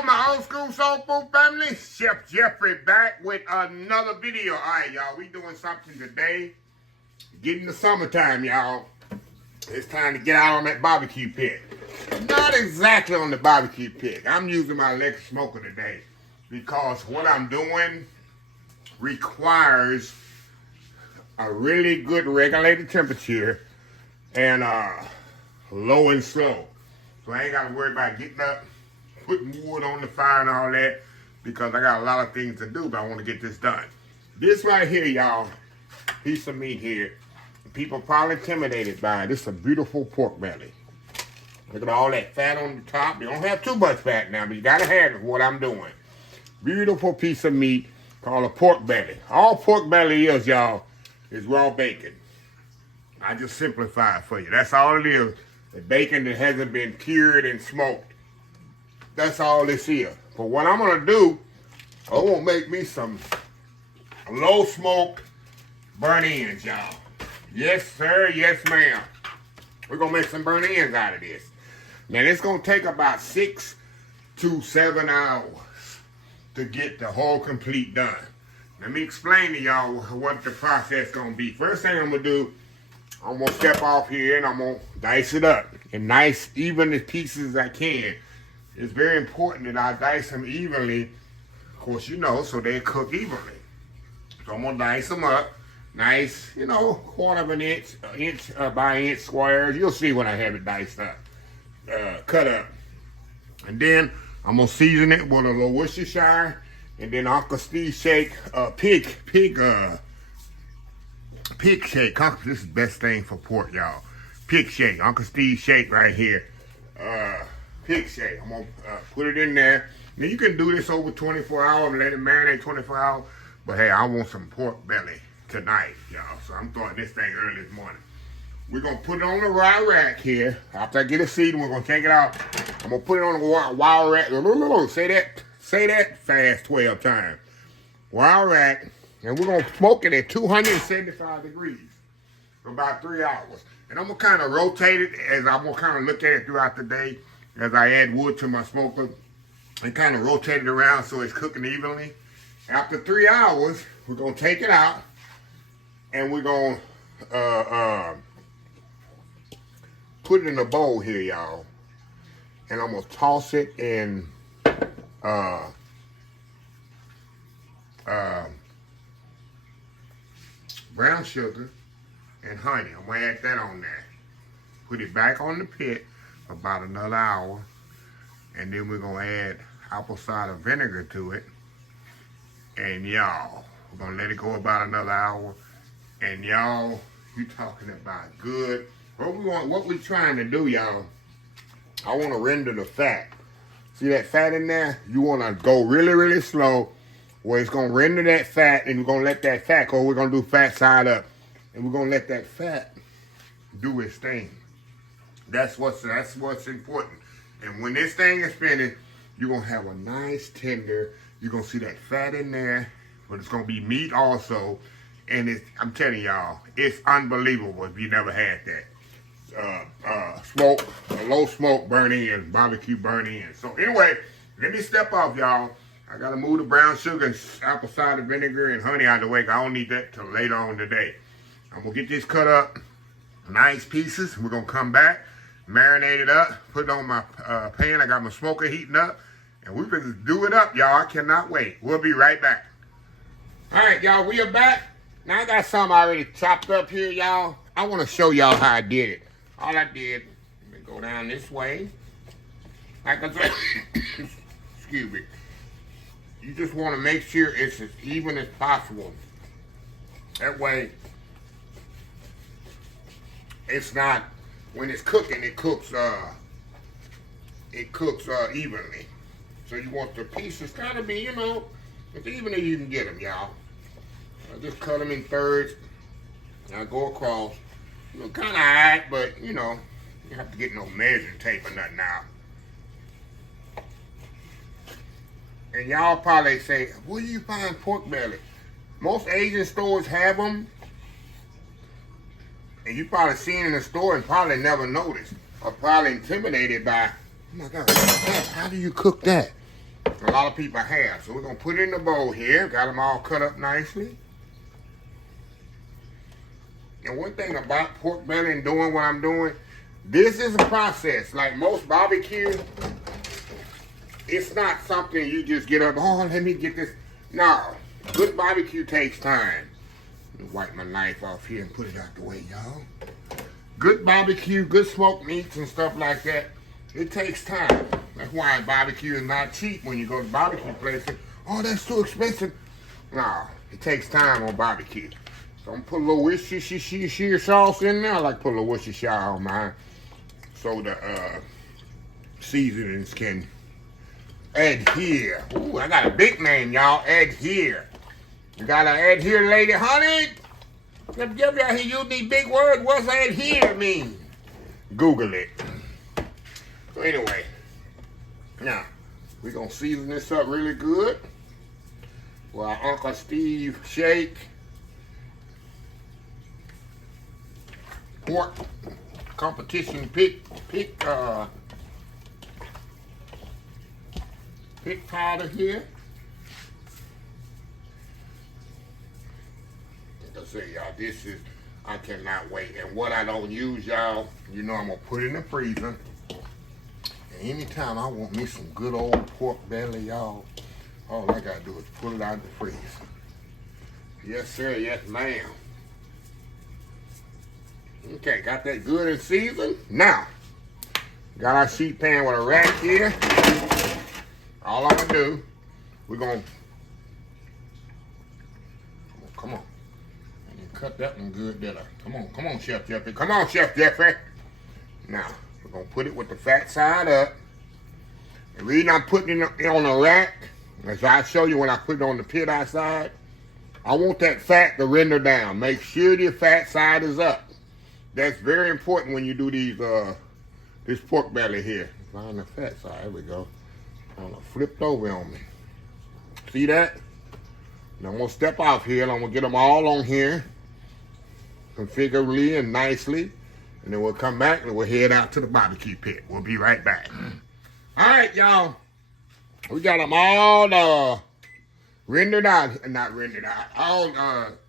y'all, my old school soul food family. Chef Jeffrey back with another video. All right, y'all, we doing something today. Getting the summertime, y'all. It's time to get out on that barbecue pit. Not exactly on the barbecue pit. I'm using my electric smoker today because what I'm doing requires a really good regulated temperature and low and slow. So I ain't got to worry about getting up, putting wood on the fire and all that, because I got a lot of things to do, but I want to get this done. This right here, y'all, piece of meat here, people probably intimidated by it. This is a beautiful pork belly. Look at all that fat on the top. You don't have too much fat now, but you got to have it for what I'm doing. Beautiful piece of meat called a pork belly. All pork belly is, y'all, is raw bacon. I just simplify it for you. That's all it is. The bacon that hasn't been cured and smoked. That's all this is. But what I'm going to do, I'm going to make me some low smoked burnt ends, y'all. Yes, sir. Yes, ma'am. We're going to make some burnt ends out of this. Now, it's going to take about 6 to 7 hours to get the whole complete done. Let me explain to y'all what the process is going to be. First thing I'm going to do, I'm going to step off here and I'm going to dice it up in nice, even as pieces as I can. It's very important that I dice them evenly, of course, you know, so they cook evenly. So I'm going to dice them up. Nice, you know, quarter of an inch, by inch squares. You'll see when I have it diced up, cut up. And then I'm going to season it with a little Worcestershire and then Uncle Steve shake, pig shake. This is the best thing for pork, y'all. Pig shake, Uncle Steve shake right here. Pig shake. I'm going to put it in there. Now, you can do this over 24 hours and let it marinate 24 hours. But, hey, I want some pork belly tonight, y'all. So I'm throwing this thing early this morning. We're going to put it on the wire rack here. After I get it seasoned, we're going to take it out. I'm going to put it on the wire rack. Say that fast 12 times. Wire rack. And we're going to smoke it at 275 degrees for about 3 hours. And I'm going to kind of rotate it as I'm going to kind of look at it throughout the day as I add wood to my smoker and kind of rotate it around so it's cooking evenly. After 3 hours, we're going to take it out and we're going to put it in a bowl here, y'all. And I'm going to toss it in brown sugar and honey. I'm going to add that on there. Put it back on the pit for about another hour. And then we're going to add apple cider vinegar to it. And y'all, we're going to let it go about another hour. And y'all, you talking about good. What we trying to do, y'all, I want to render the fat. See that fat in there? You want to go really, really slow where it's going to render that fat, and we're going to let that fat go. We're going to do fat side up. And we're going to let that fat do its thing. That's what's important. And when this thing is finished, you're going to have a nice tender. You're going to see that fat in there, but it's going to be meat also. And I'm telling y'all, it's unbelievable if you never had that. Low smoke burnt ends, barbecue burnt ends. So anyway, let me step off, y'all. I got to move the brown sugar and apple cider vinegar and honey out of the way. I don't need that till later on today. I'm going to get this cut up, nice pieces. We're going to come back, marinate it up, put it on my pan. I got my smoker heating up, and we're going to do it up, y'all. I cannot wait. We'll be right back. All right, y'all, we are back. Now, I got some already chopped up here, y'all. I want to show y'all how I did it. All I did, let me go down this way. Like I said, excuse me. You just want to make sure it's as even as possible. That way, it's not, when it's cooking, it cooks evenly. So you want the pieces kind of be, you know, as even as you can get them, y'all. I just cut them in thirds. I go across. You know, kind of high, but, you know, you have to get no measuring tape or nothing out. And y'all probably say, where do you find pork belly? Most Asian stores have them. And you probably seen in the store and probably never noticed. Or probably intimidated by, oh my God, what's that? How do you cook that? A lot of people have. So we're going to put it in the bowl here. Got them all cut up nicely. And one thing about pork belly and doing what I'm doing, this is a process. Like most barbecue, it's not something you just get up, oh, let me get this. No, good barbecue takes time. Let me wipe my knife off here and put it out the way, y'all. Good barbecue, good smoked meats and stuff like that, it takes time. That's why barbecue is not cheap when you go to barbecue places. Oh, that's too expensive. No, it takes time on barbecue. So I'm gonna put a little Worcestershire sauce in there. I like to put a little Worcestershire on mine, so the seasonings can adhere. Ooh, I got a big name, y'all. Adhere. You gotta adhere, lady, honey. Let me give y'all here. Use these big words. What's adhere mean? Google it. So anyway, now we're gonna season this up really good. While Uncle Steve shake. Pork competition pick powder here. Like I say, y'all, this is, I cannot wait. And what I don't use, y'all, you know I'm gonna put it in the freezer. And anytime I want me some good old pork belly, y'all, all I gotta do is pull it out of the freezer. Yes, sir, yes, ma'am. Okay, got that good and seasoned. Now, got our sheet pan with a rack here. All I'm gonna do, we're gonna, come on. I didn't cut that one good, did I? Come on, Chef Jeffrey. Come on, Chef Jeffrey. Now, we're gonna put it with the fat side up. The reason I'm putting it on the rack, as I show you when I put it on the pit outside, I want that fat to render down. Make sure the fat side is up. That's very important when you do these, this pork belly here. Find the fat side, there we go. Kind of flipped over on me. See that? Now I'm gonna step off here and I'm gonna get them all on here, configurably and nicely. And then we'll come back and we'll head out to the barbecue pit. We'll be right back. All right, y'all. We got them all rendered out, not rendered out, all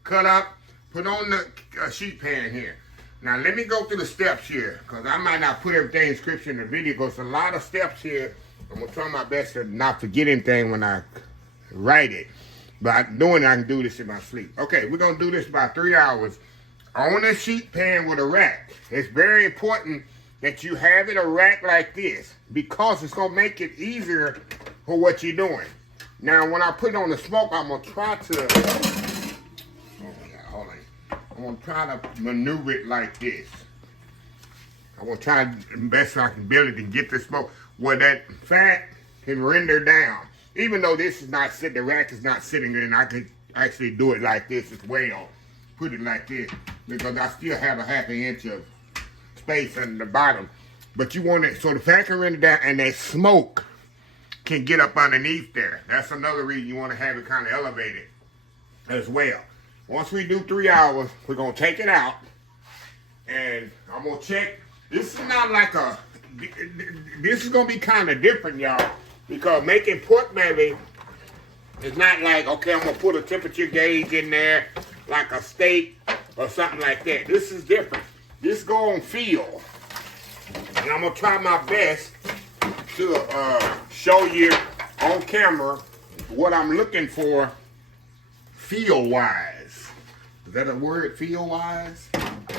cut up, put on the sheet pan here. Now, let me go through the steps here, because I might not put everything in scripture in the video, because a lot of steps here. I'm going to try my best to not forget anything when I write it. But doing it, I can do this in my sleep. Okay, we're going to do this about 3 hours on a sheet pan with a rack. It's very important that you have it a rack like this, because it's going to make it easier for what you're doing. Now, when I put it on the smoke, I'm going to try to... I'm going to try to maneuver it like this. I'm going to try the best I can build it and get the smoke where that fat can render down. Even though this is not sitting, the rack is not sitting in, I could actually do it like this as well. Put it like this, because I still have a ½ inch of space in the bottom. But you want it so the fat can render down and that smoke can get up underneath there. That's another reason you want to have it kind of elevated as well. Once we do 3 hours, we're going to take it out, and I'm going to check. This is not like a, this is going to be kind of different, y'all, because making pork belly is not like, okay, I'm going to put a temperature gauge in there like a steak or something like that. This is different. This is going to feel, and I'm going to try my best to show you on camera what I'm looking for feel-wise. Is that a word, feel-wise?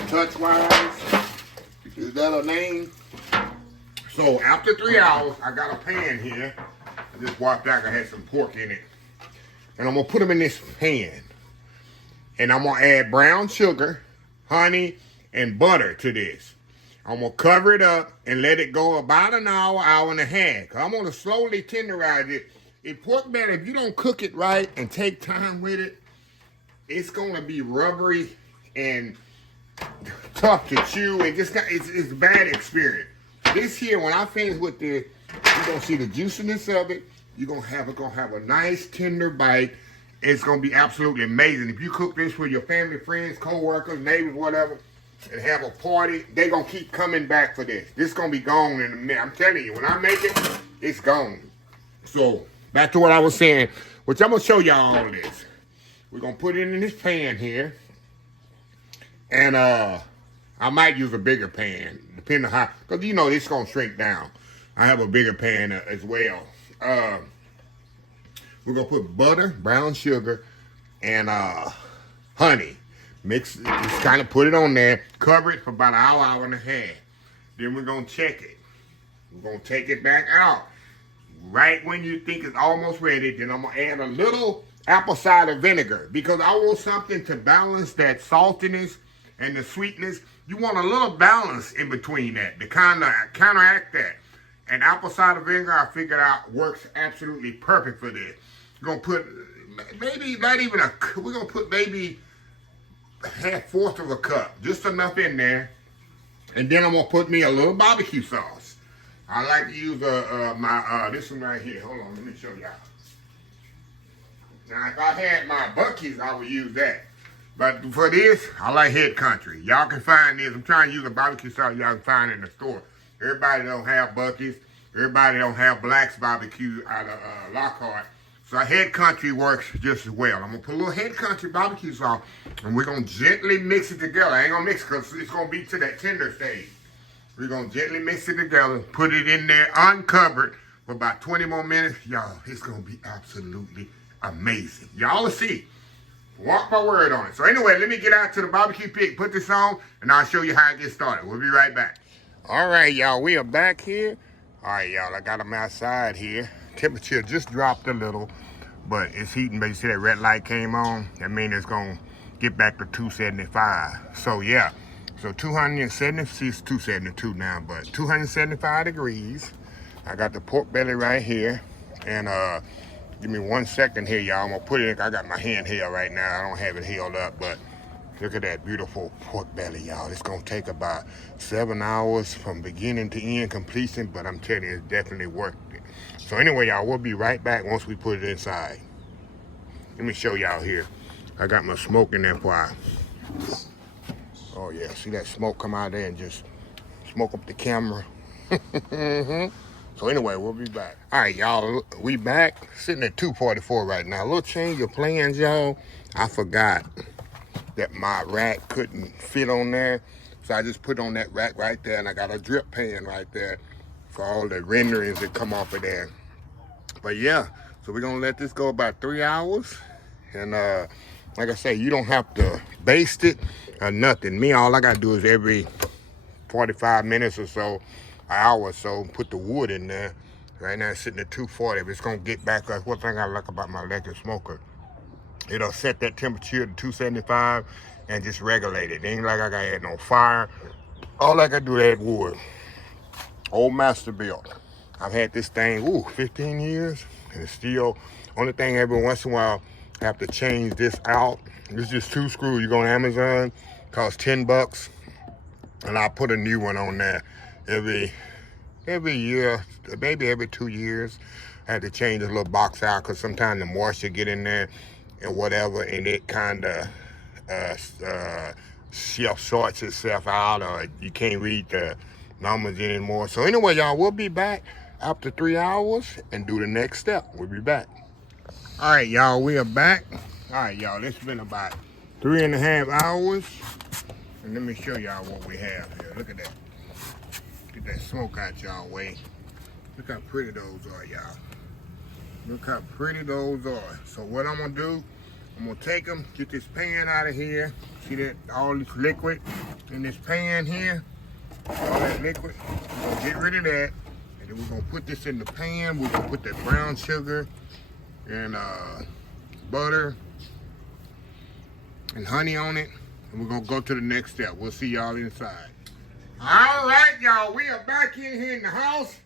Touch-wise? Is that a name? So after 3 hours, I got a pan here. I just walked back, I had some pork in it. And I'm gonna put them in this pan. And I'm gonna add brown sugar, honey, and butter to this. I'm gonna cover it up and let it go about an hour, hour and a half. I'm gonna slowly tenderize it. In pork belly, if you don't cook it right and take time with it, it's gonna be rubbery and tough to chew, and just it's a bad experience. This here, when I finish with this, you're gonna see the juiciness of it. You're gonna have a nice tender bite. It's gonna be absolutely amazing. If you cook this with your family, friends, co-workers, neighbors, whatever, and have a party, they're gonna keep coming back for this. This is gonna be gone in a minute. I'm telling you, when I make it, it's gone. So back to what I was saying, which I'm gonna show y'all all this. We're gonna put it in this pan here, and I might use a bigger pan, depending on how, because you know this gonna shrink down. I have a bigger pan as well. We're gonna put butter, brown sugar, and honey. Mix it, just kind of put it on there, cover it for about an hour, hour and a half. Then we're gonna check it. We're gonna take it back out. Right when you think it's almost ready, then I'm gonna add a little apple cider vinegar because I want something to balance that saltiness and the sweetness. You want a little balance in between that to kind of counteract that. And apple cider vinegar, I figured out, works absolutely perfect for this. We're gonna put maybe not even we're gonna put maybe fourth of a cup, just enough in there. And then I'm gonna put me a little barbecue sauce. I like to use my this one right here. Hold on, let me show y'all. Now, if I had my Buc-ee's, I would use that. But for this, I like Head Country. Y'all can find this. I'm trying to use a barbecue sauce y'all can find in the store. Everybody don't have Buc-ee's. Everybody don't have Black's barbecue out of Lockhart. So Head Country works just as well. I'm going to put a little Head Country barbecue sauce, and we're going to gently mix it together. I ain't going to mix it because it's going to be to that tender stage. We're going to gently mix it together, put it in there uncovered for about 20 more minutes. Y'all, it's going to be absolutely amazing. Y'all will see. Walk my word on it. So anyway, let me get out to the barbecue pit, put this on, and I'll show you how I get started. We'll be right back. All right, y'all, we are back here. All right, y'all, I got them outside here. Temperature just dropped a little, but it's heating. But you see that red light came on? That means it's going to get back to 275. So, yeah. So 276, 272 now, but 275 degrees. I got the pork belly right here. And give me 1 second here, y'all. I'm going to put it in. I got my hand held right now. I don't have it held up, but look at that beautiful pork belly, y'all. It's going to take about 7 hours from beginning to end completion, but I'm telling you, it's definitely worth it. So anyway, y'all, we'll be right back once we put it inside. Let me show y'all here. I got my smoke in there for I... Oh, yeah. See that smoke come out there and just smoke up the camera? So anyway, we'll be back. All right, y'all. We back. Sitting at 244 right now. A little change of plans, y'all. I forgot that my rack couldn't fit on there. So I just put on that rack right there. And I got a drip pan right there for all the renderings that come off of there. But yeah, so we're going to let this go about 3 hours. And like I say, you don't have to baste it or nothing. Me, all I got to do is every 45 minutes or so, an hour or so, put the wood in there. Right now it's sitting at 240. If it's going to get back up, one thing I like about my electric smoker, it'll set that temperature to 275 and just regulate it. It ain't like I got to add no fire. All I got to do is add wood. Old Masterbuilt. I've had this thing, 15 years, and it's still, only thing every once in a while, I have to change this out. It's just 2 screws. You go on Amazon, costs $10, and I'll put a new one on there every year, maybe every 2 years. I had to change this little box out because sometimes the moisture get in there and whatever, and it kind of shorts itself out, or you can't read the numbers anymore. So anyway, y'all, we'll be back after 3 hours and do the next step. We'll be back. All right, y'all, we are back. All right, y'all, it's been about 3.5 hours. And let me show y'all what we have here. Look at that. Get that smoke out y'all way. Look how pretty those are, y'all. Look how pretty those are. So what I'm gonna do, I'm gonna take them, get this pan out of here. See that, all this liquid in this pan here? All that liquid, we're gonna get rid of that. And then we're gonna put this in the pan. We're gonna put that brown sugar and butter and honey on it. And we're gonna go to the next step. We'll see y'all inside. All right, y'all, we are back in here in the house.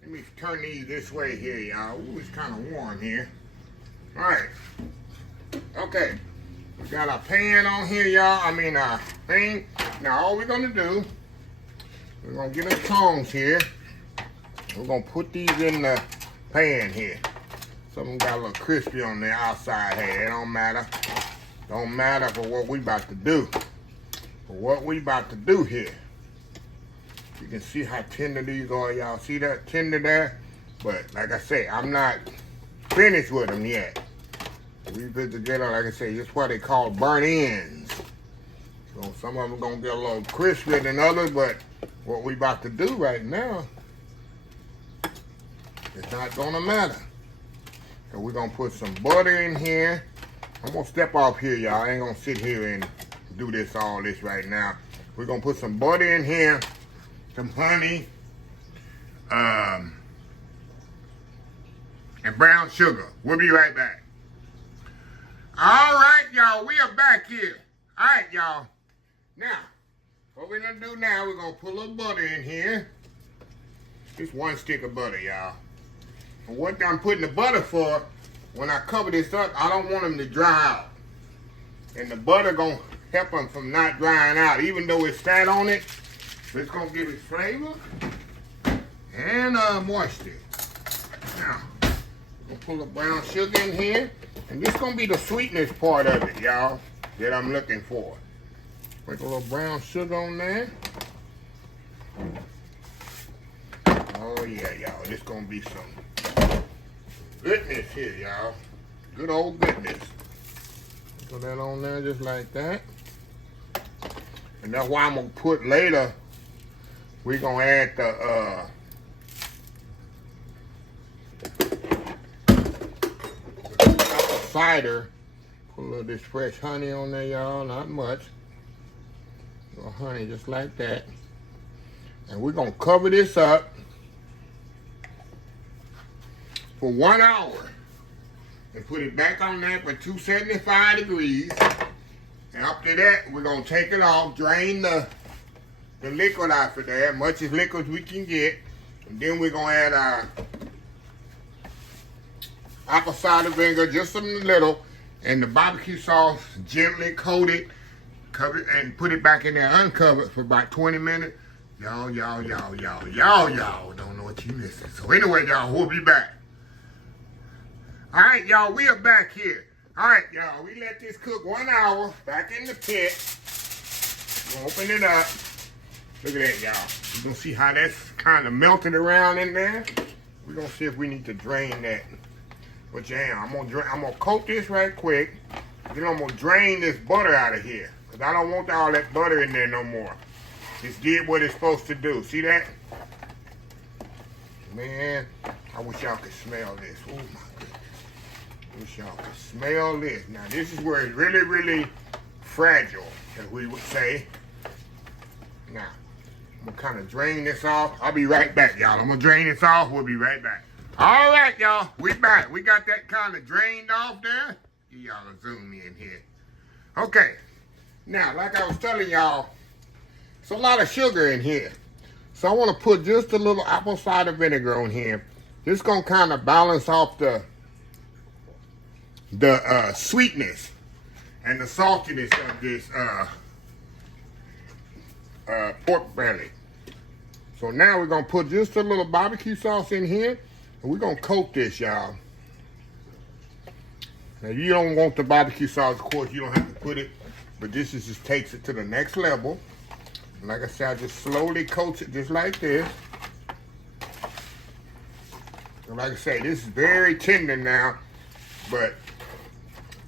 Let me turn these this way here, y'all. Ooh, it's kind of warm here. All right. Okay. We got our pan on here, y'all. I mean, our thing. Now, all we're gonna do, we're gonna get our tongs here. We're gonna put these in the pan here. Some of them got a little crispy on the outside here. It don't matter. Don't matter for what we about to do. For what we about to do here. You can see how tender these are, y'all. See that tender there? But like I say, I'm not finished with them yet. We put together, like I say, just what they call burnt ends. So some of them gonna get a little crispier than others, but what we about to do right now, it's not gonna matter. So we're gonna put some butter in here. I'm gonna step off here, y'all. I ain't gonna sit here and do all this right now. We're gonna put some butter in here, some honey, and brown sugar. We'll be right back. All right, y'all, we are back here. All right, y'all. Now, what we're gonna do now, we're gonna put a little butter in here. Just one stick of butter, y'all. And what I'm putting the butter for, when I cover this up, I don't want them to dry out. And the butter gonna help them from not drying out. Even though it's fat on it, it's gonna give it flavor and moisture. Now, we're gonna pull the brown sugar in here. And this gonna be the sweetness part of it, y'all, that I'm looking for. Put a little brown sugar on there. Oh yeah, y'all, this gonna be some goodness here, y'all. Good old goodness. Put that on there just like that. And that's why I'm gonna put later, we're gonna add the cider. Put a little of this fresh honey on there, y'all, not much. A little honey just like that. And we're gonna cover this up for 1 hour and put it back on there for 275 degrees. And after that, we're gonna take it off, drain the liquid out of there, much as liquid we can get. And then we're gonna add our apple cider vinegar, just a little, and the barbecue sauce, gently coat it, cover it, and put it back in there uncovered for about 20 minutes. Y'all don't know what you missing. So anyway, y'all, we'll be back. All right, y'all, we are back here. All right, y'all, we let this cook 1 hour back in the pit. We'll open it up. Look at that, y'all. You're gonna see how that's kind of melted around in there. We're gonna see if we need to drain that. But yeah, I'm gonna coat this right quick. Then I'm gonna drain this butter out of here. Cause I don't want all that butter in there no more. It's did what it's supposed to do. See that? Man, I wish y'all could smell this. Oh my goodness. Wish y'all could smell this. Now this is where it's really, really fragile, as we would say. Now, I'm gonna kind of drain this off. I'll be right back, y'all. I'm gonna drain this off. We'll be right back. All right, y'all. We back. We got that kind of drained off there. Y'all zoom in here. Okay. Now, like I was telling y'all, it's a lot of sugar in here. So I want to put just a little apple cider vinegar on here. This is going to kind of balance off the sweetness and the saltiness of this pork belly. So now we're going to put just a little barbecue sauce in here. And we're going to coat this, y'all. Now, you don't want the barbecue sauce, of course, you don't have to put it. But this is just takes it to the next level. And like I said, I just slowly coat it just like this. And like I say, this is very tender now, but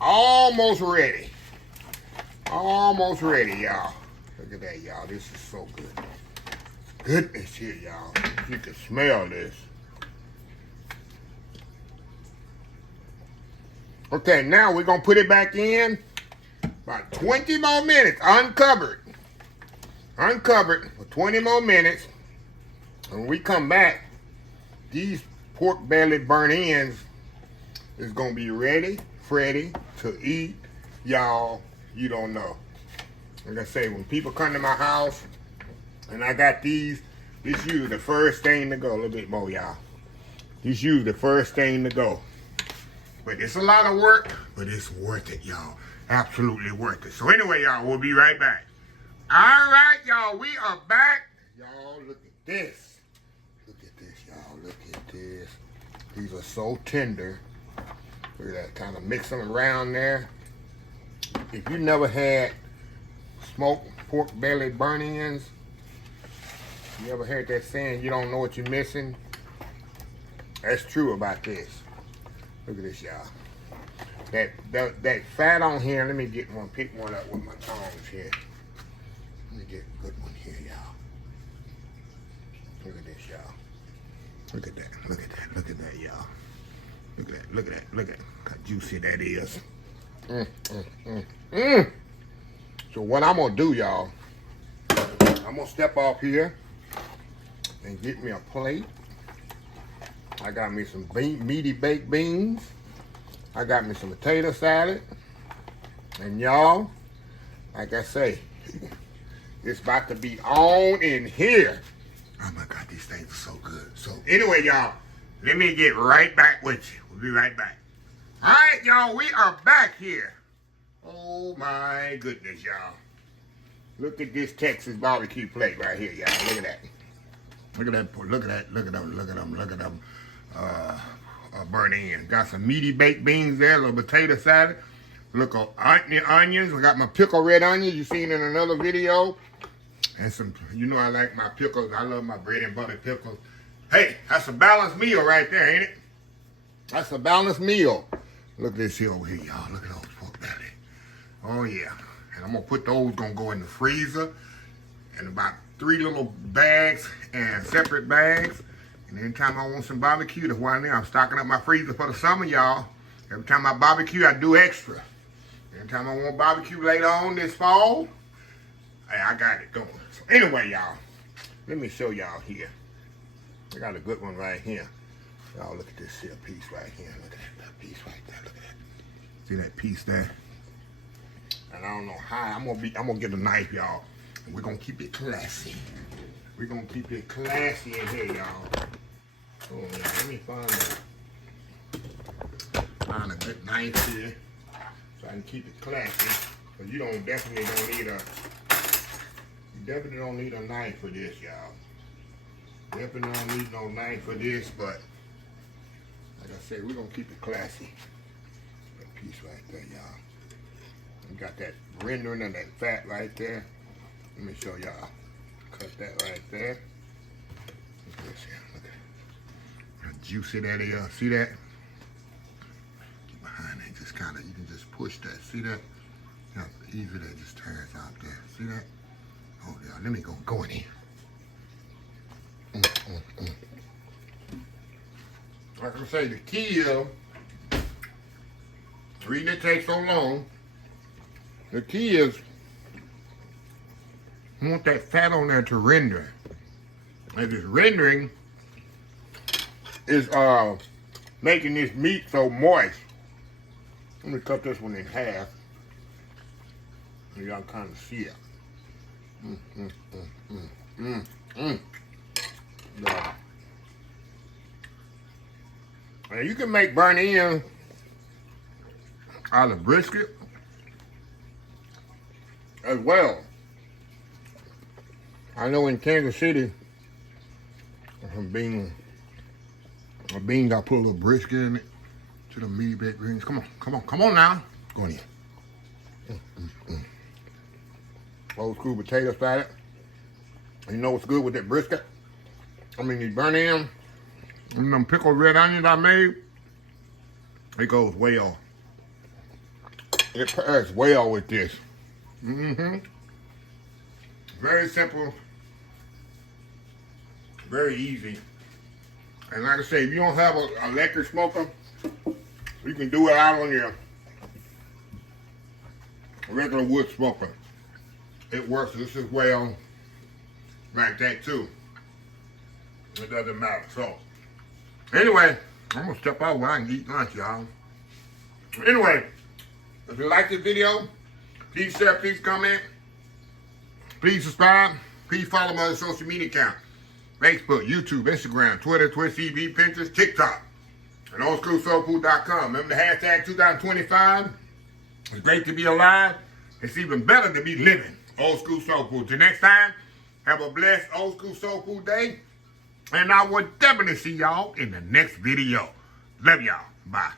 almost ready. Almost ready, y'all. Look at that, y'all. This is so good. Goodness here, y'all. You can smell this. Okay, now we're going to put it back in about 20 more minutes, uncovered. Uncovered for 20 more minutes. And when we come back, these pork belly burnt ends is going to be ready, Freddy, to eat. Y'all, you don't know. Like I say, when people come to my house and I got these, this usually the first thing to go. A little bit more, y'all. This usually the first thing to go. But it's a lot of work, but it's worth it, y'all. Absolutely worth it. So anyway, y'all, we'll be right back. All right, y'all, we are back. Y'all, look at this. Look at this, y'all. Look at this. These are so tender. Look at that, kind of mix them around there. If you never had smoked pork belly burnt ends, you ever heard that saying, you don't know what you're missing? That's true about this. Look at this, y'all. That fat on here, let me pick one up with my tongs here. Let me get a good one here, y'all. Look at this, y'all. Look at that, look at that, look at that, y'all. Look at that, look at that, look at how juicy that is. So what I'm gonna do, y'all, I'm gonna step off here and get me a plate. I got me some meaty baked beans. I got me some potato salad. And y'all, like I say, it's about to be on in here. Oh my God, these things are so good. So anyway, y'all, let me get right back with you. We'll be right back. All right, y'all, we are back here. Oh my goodness, y'all. Look at this Texas barbecue plate right here, y'all. Look at that. Look at that, look at that, look at them, look at them, look at them. Burnt in. Got some meaty baked beans there, a little potato salad. Look at onions. We got my pickled red onions you seen in another video. And some, you know I like my pickles. I love my bread and butter pickles. Hey, that's a balanced meal right there, ain't it? That's a balanced meal. Look at this here over here, y'all. Look at those pork belly. Oh yeah. And I'm gonna put those, gonna go in the freezer. And about 3 little bags and separate bags. And anytime I want some barbecue, that's why now I'm stocking up my freezer for the summer, y'all. Every time I barbecue, I do extra. Anytime I want barbecue later on this fall, hey, I got it going. So anyway, y'all, let me show y'all here. I got a good one right here. Y'all look at this here piece right here. Look at that piece right there. Look at that. See that piece there? And I don't know how. I'm gonna get a knife, y'all. And we're gonna keep it classy. We're gonna keep it classy in here, y'all. Oh yeah, let me find a good knife here so I can keep it classy. Cause you definitely don't need a knife for this, y'all. Definitely don't need no knife for this, but like I said, we're gonna keep it classy. That piece right there, y'all. We got that rendering of that fat right there. Let me show y'all. Cut that right there. Look at this here. Look at how juicy that is. See that? Get behind it. Just kind of, you can just push that. See that? How easy that just turns out there. See that? Oh yeah. Let me go in here. Like I say, the key is, the reason it takes so long, the key is, you want that fat on there to render. And this rendering is making this meat so moist. Let me cut this one in half. So y'all kind of see it. Yeah. And you can make burnt ends out of brisket as well. I know in Kansas City, beans, I put a little brisket in it to the meaty baked greens. Come on now. Go in here. Old school potato salad. You know what's good with that brisket? I mean, these burnt ends and them pickled red onions I made, it goes well. It pairs well with this. Very simple. Very easy. And like I say, if you don't have an electric smoker, you can do it out on your regular wood smoker. It works just as well like that too. It doesn't matter. So, anyway, I'm gonna step out where I can eat lunch, y'all. Anyway, if you like this video, please share, please comment, please subscribe, please follow my other social media account. Facebook, YouTube, Instagram, Twitter, Twitch TV, Pinterest, TikTok, and oldschoolsoulfood.com. Remember the hashtag 2025? It's great to be alive. It's even better to be living. Old School Soul Food. Till next time, have a blessed Old School Soul Food day. And I will definitely see y'all in the next video. Love y'all. Bye.